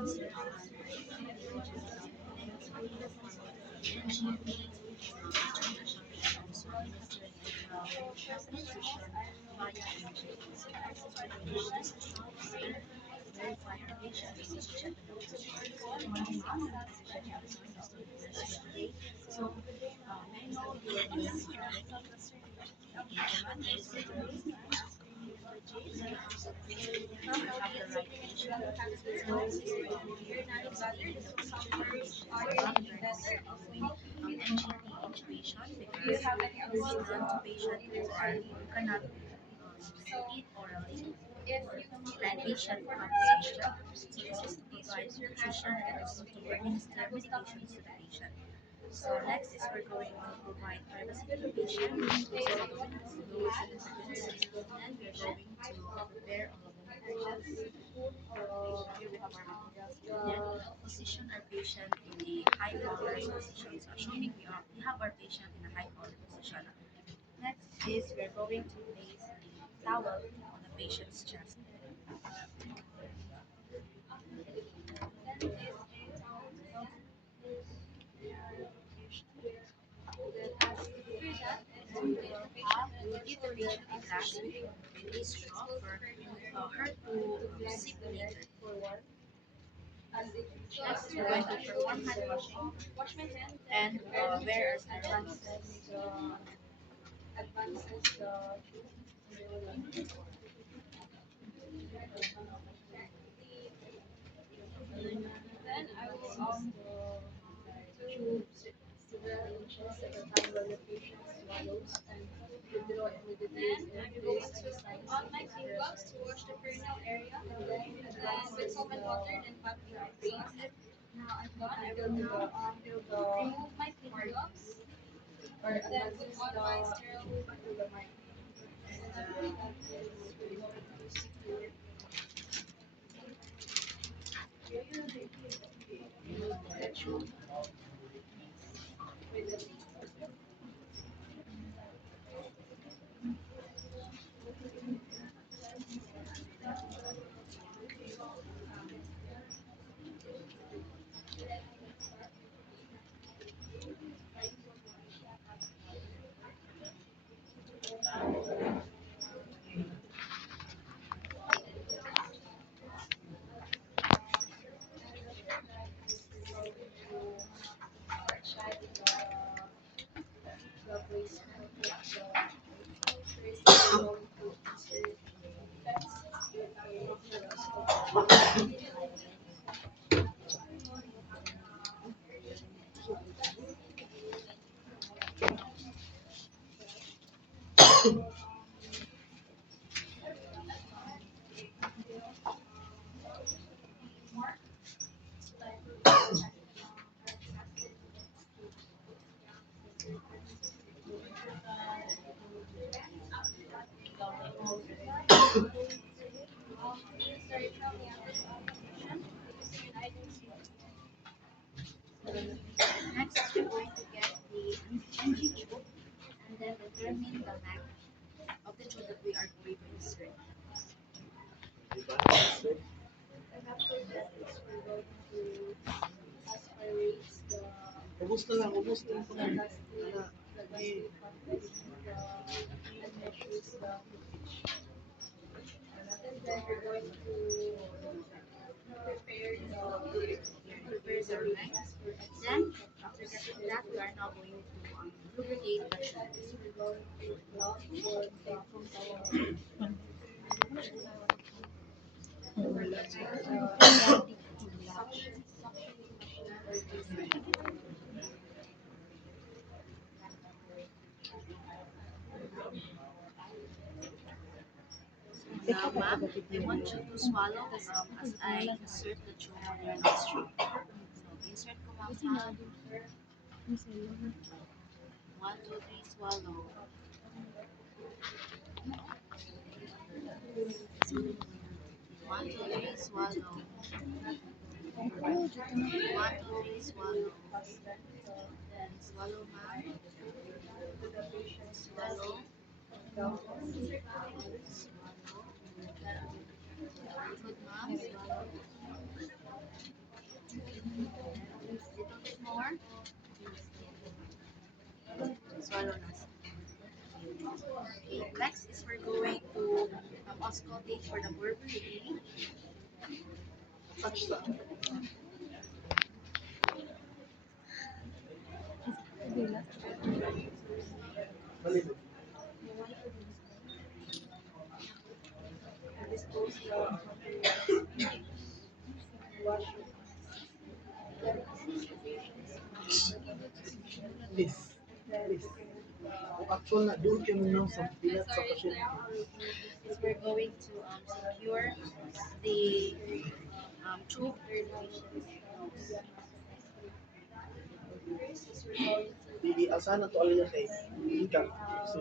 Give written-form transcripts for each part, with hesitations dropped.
concern on images NGP, ultrasound and also administering nutrition via imaging. So next is recognition and verify our patient is to check the doctor's report. Morning, ma'am. Physician have joined us to nurse today. So, may I know your name? Do you have any other patient who cannot eat orally? And patient conversation. So this is to provide nutrition and also to administer medications to the patient. So next is we're going to provide privacy to the patient. So we're going to those evidence and we're going to prepare all of the materials. Here we have our materials. Then position our patient in a high collar position. So assuming we have our patient in a high collar position. Next is we're going to place the towel on the patient's chest. We will give the patient a glass with a straw for her to sip later. Next, we're going to perform hand washing and wear a sterile mask. Then I will do several inches at a time while the patient swallows and withdraw immediately. Then I'm going to on my gloves to wash the perineal area and then with soap and water and pat the face. Now I'm done. I will now remove my clean gloves or then put on my sterile to the mic. Next, we're going to get the NG tube and then determine the length of the tube that we are going to insert. And after that is we're going to aspirate the gastric context and measures the pH. And then we're going to prepare the rings. Then, after getting that, we are now going to lubricate the tube. We're going to block the suction machine or the now, ma'am, I want you to swallow as I insert the tube on your nostril. So, insert ko ma'am. 1, 2, 3, swallow. 1, 2, 3, swallow. 1, 2, 3, swallow. Then swallow, ma'am. Swallow. Swallow. Good, ma'am. Swallow. auscultate for the verb reading. Touch sa. Mali. Miss. Miss. Kung actual na, doon kayo muna sa pilat sa pasyente. Is we're going to secure the tube. Di asahan na to alin kay Ika. So,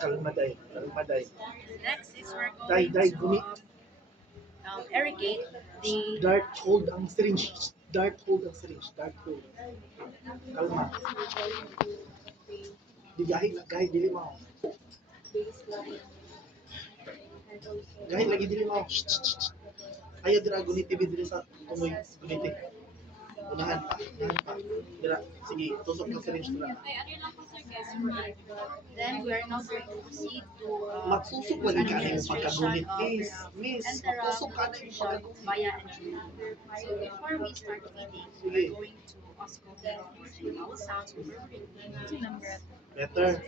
kalmaday. Kalmaday. Next is we're Day, going day, to gumi. irrigate the Dart hold ang syringe. Dart hold ang syringe. Dart hold. Kalma. Di gahit na, gahit dili mo. Gahit lagi dili mo. Ayaw dira guniti diri sa tumoy guniti. Unahan pa. Unahan pa. Dira. Sige, tusok ng syringe dira. then we are now going to proceed to Magsusok wala ka na yung pagkagunit. Miss, miss, enteral magsusok ka na yung nutrition pagkagunit. via enteral. So before we start feeding, Sige. we're going to auscultate the vowel sounds for verb reading. Better.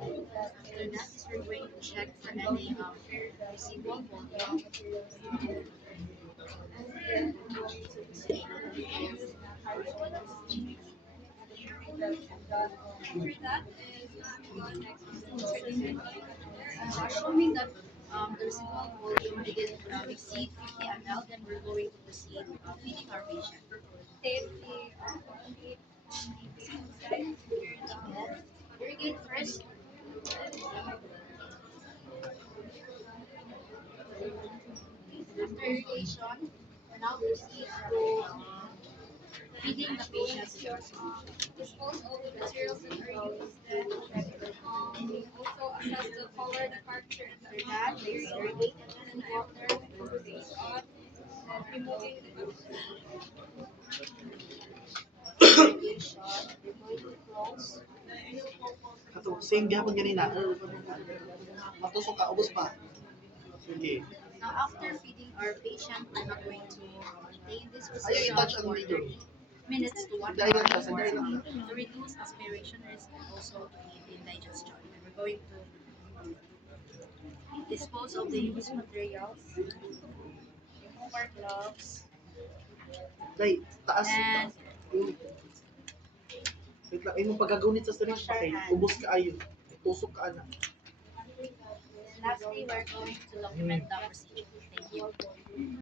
After that is we're going to check for any residual volume. Assuming that the residual volume didn't exceed 50 ml, then we're going to proceed feeding our patient. Irrigate first. After irrigation, we now proceed to feeding the patient with our solution. Dispose all the materials that are used and also assess the color, the character, and After the that, let's irrigate and then water. based on and removing the Irrigation, remove the clothes. Kato, same gihapon ganina. Matusok ka, ubos pa. Sige. Now, after feeding our patient, we're not going to maintain this Ayaw position i-touch ang for needle. 30 minutes to 1 Sanday lang siya, hour sanday lang siya. to reduce aspiration risk and also to aid in digestion. And we're going to dispose of the used materials, remove our gloves, Day, taas. and Yung, wait lang, imong pagkagunit sa syringe pa kay ubos ka ayo. Tusok ka ana. lastly, we're going to document the procedure. Thank you.